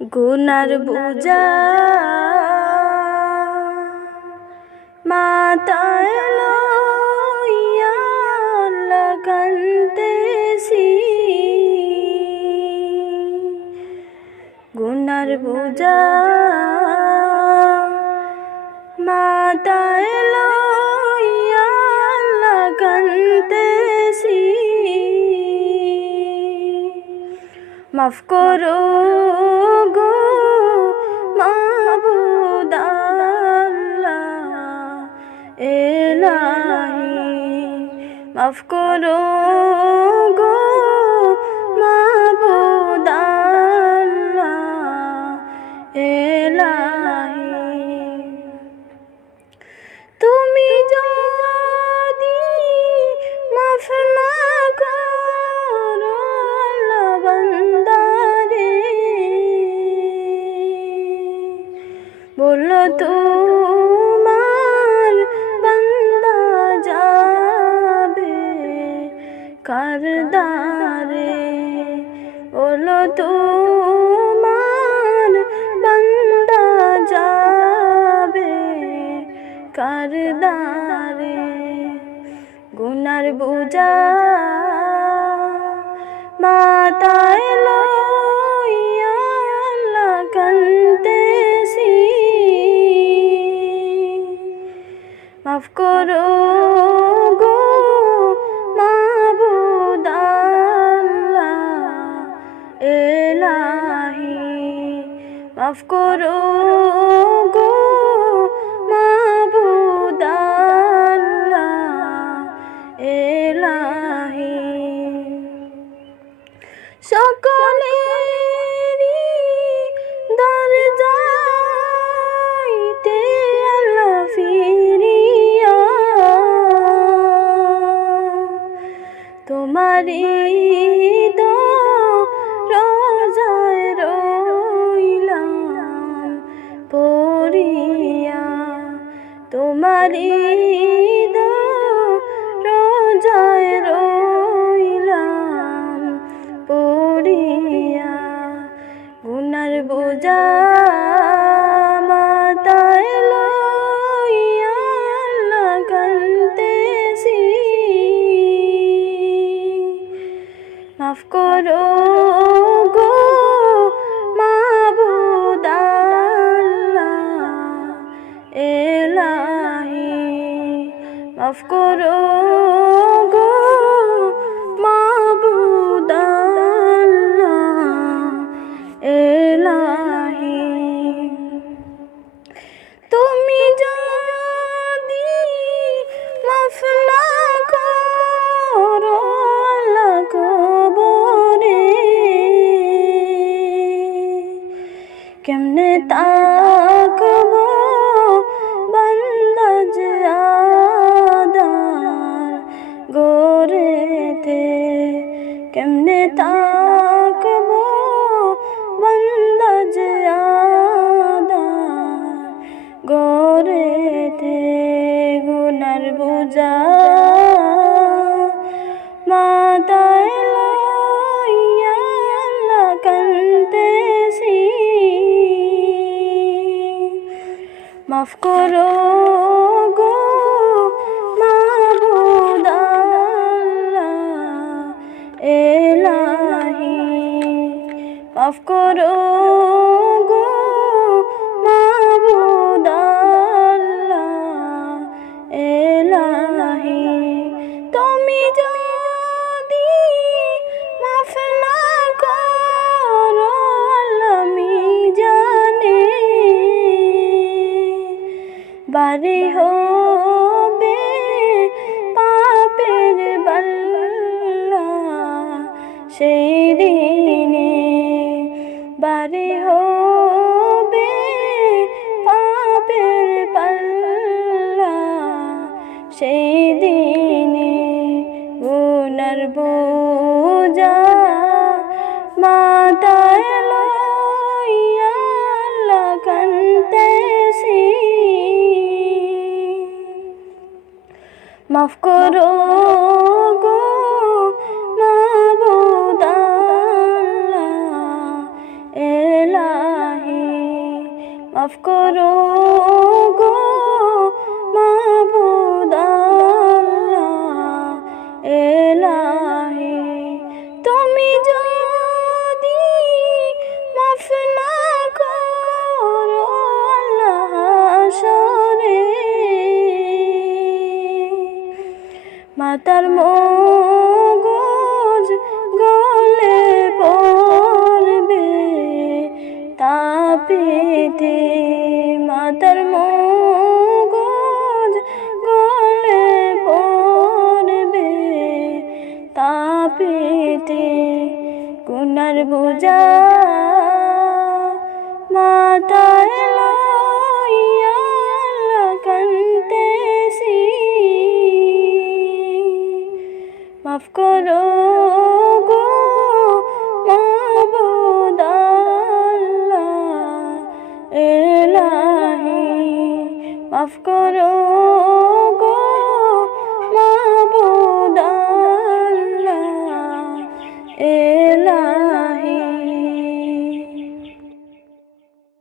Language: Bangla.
গুনার বোঝা মাথায় লইয়া কান্দেছি, গুনার বোঝা মাথায় লইয়া কান্দেছি। মাফ করো গো মাবুদ আল্লাহ এলাহি, মাফ করো গো মাবুদ আল্লাহ এলাহি। তুমি যদি মাফ না করো আল্লাহ বান্দারে, বললো তোমার বান্দা যাবে কার দ্বারে, বললো তোমার বান্দা যাবে কার দ্বারে। গুনার বোঝা মাথায় লইয়া কান্দেছি, মাফ করো গো মাবুদ আল্লাহ এলাহি, মাফ করো গো মাবুদ আল্লাহ এলাহি। সকলেরই দরজাইতে আল্লাহ ফিরিয়া, তোমারি রোজায় রইলাম পড়িয়া, তোমারি রোজায় রইলাম পড়িয়া। গুনার বোঝা মাথায় লইয়া কান্দেছি, মাফ করো গো মাবুদ আল্লাহ এলাহি, মাফ করো গো মাবুদ আল্লাহ এলাহি। তুমি যদি মাফ না করো আল্লাহ কবরে, কেমনে তাকবো বান্দা যে আদার গোরেতে, কেমনে তাকবো বান্দা যে আদার গোরেতে। গুনার বোঝা মাথায় লইয়া কান্দেছি, মাফ করো গো মাবুদ আল্লাহ এলাহি, মাফ করো গো মাবুদ আল্লাহ এলাহি। তুমি যদি মাফ না করো আল্লাহ মিজানে, বাড়ি হবে পাপের বাল্লা সেই দিনে, বাড়ি হবে পাপের পাল্লা সেই দিনে। গুনার বোঝা মাথায় লইয়া কান্দেছি, মাফ করো গো মাবুদ আল্লাহ এলাহি। মাফ করো গো মাবুদ আল্লাহ এলাহি। তুমি যদি মাফ না করো আল্লাহ হাসরে মাতার মগজ গলে পড়বে তাপেতে, মাতার মগজ গলে পড়বে তাপেতে। গুনার বোঝা মাথায় লইয়া আল্লাহ কান্দেছি, মাফ করো গো মাবুদ আল্লাহ এলাহি। মাফ করো